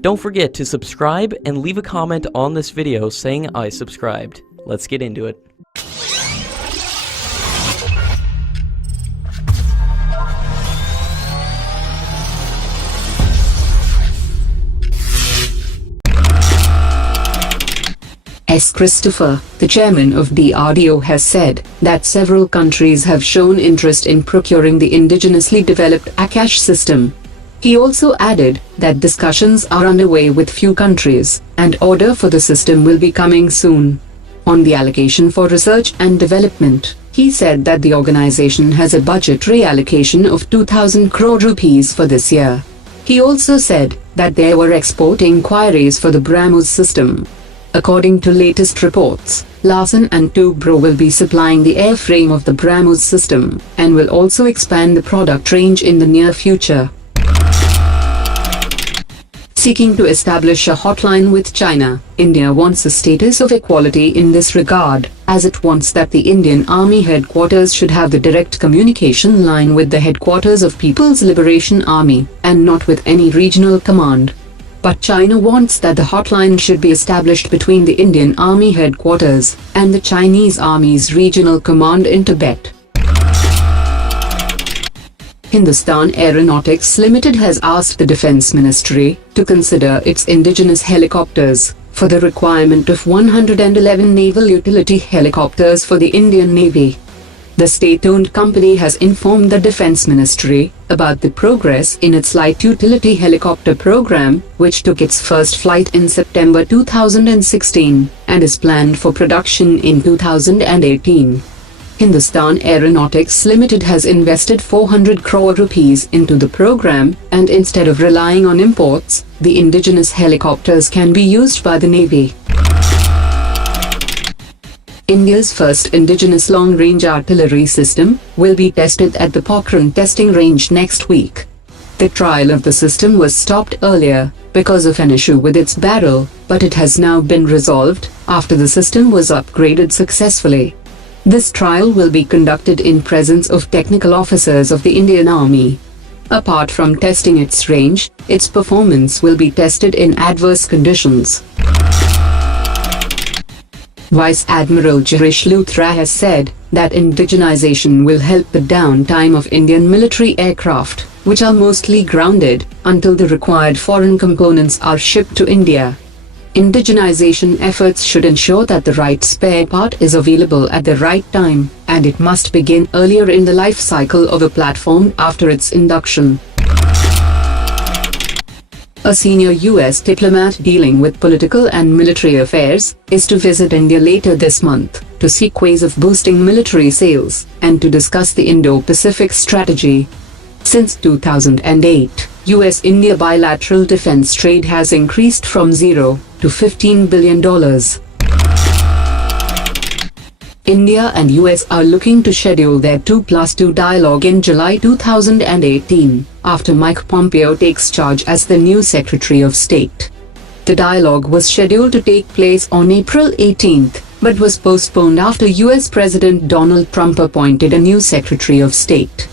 Don't forget to subscribe and leave a comment on this video saying I subscribed. Let's get into it. S. Christopher, the chairman of DRDO, has said that several countries have shown interest in procuring the indigenously developed Akash system. He also added that discussions are underway with few countries, and order for the system will be coming soon. On the allocation for research and development, he said that the organization has a budgetary allocation of 2,000 crore rupees for this year. He also said that there were export inquiries for the BrahMos system. According to latest reports, Larsen & Toubro will be supplying the airframe of the BrahMos system, and will also expand the product range in the near future. Seeking to establish a hotline with China, India wants a status of equality in this regard, as it wants that the Indian Army headquarters should have the direct communication line with the headquarters of People's Liberation Army, and not with any regional command. But China wants that the hotline should be established between the Indian Army headquarters and the Chinese Army's regional command in Tibet. Hindustan Aeronautics Limited has asked the Defence Ministry to consider its indigenous helicopters for the requirement of 111 naval utility helicopters for the Indian Navy. The state-owned company has informed the Defence Ministry about the progress in its light utility helicopter program, which took its first flight in September 2016 and is planned for production in 2018. Hindustan Aeronautics Limited has invested 400 crore rupees into the program, and instead of relying on imports, the indigenous helicopters can be used by the Navy. India's first indigenous long-range artillery system will be tested at the Pokhran testing range next week. The trial of the system was stopped earlier because of an issue with its barrel, but it has now been resolved after the system was upgraded successfully. This trial will be conducted in presence of technical officers of the Indian Army. Apart from testing its range, its performance will be tested in adverse conditions. Vice Admiral Girish Luthra has said that indigenization will help the downtime of Indian military aircraft, which are mostly grounded, until the required foreign components are shipped to India. Indigenization efforts should ensure that the right spare part is available at the right time, and it must begin earlier in the life cycle of a platform after its induction. A senior US diplomat dealing with political and military affairs is to visit India later this month to seek ways of boosting military sales and to discuss the Indo-Pacific strategy. Since 2008, US-India bilateral defense trade has increased from $0 to $15 billion. India and US are looking to schedule their 2+2 dialogue in July 2018, after Mike Pompeo takes charge as the new Secretary of State. The dialogue was scheduled to take place on April 18, but was postponed after US President Donald Trump appointed a new Secretary of State.